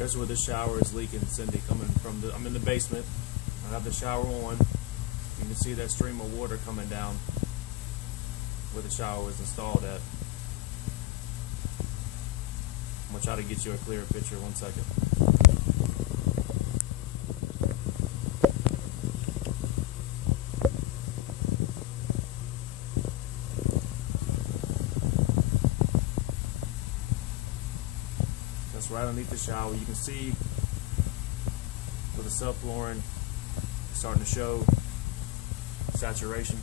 There's where the shower is leaking, Cindy, coming from I'm in the basement. I have the shower on. You can see that stream of water coming down where the shower was installed at. I'm going to try to get you a clearer picture. 1 second. That's right underneath the shower. You can see where the subflooring is starting to show saturation.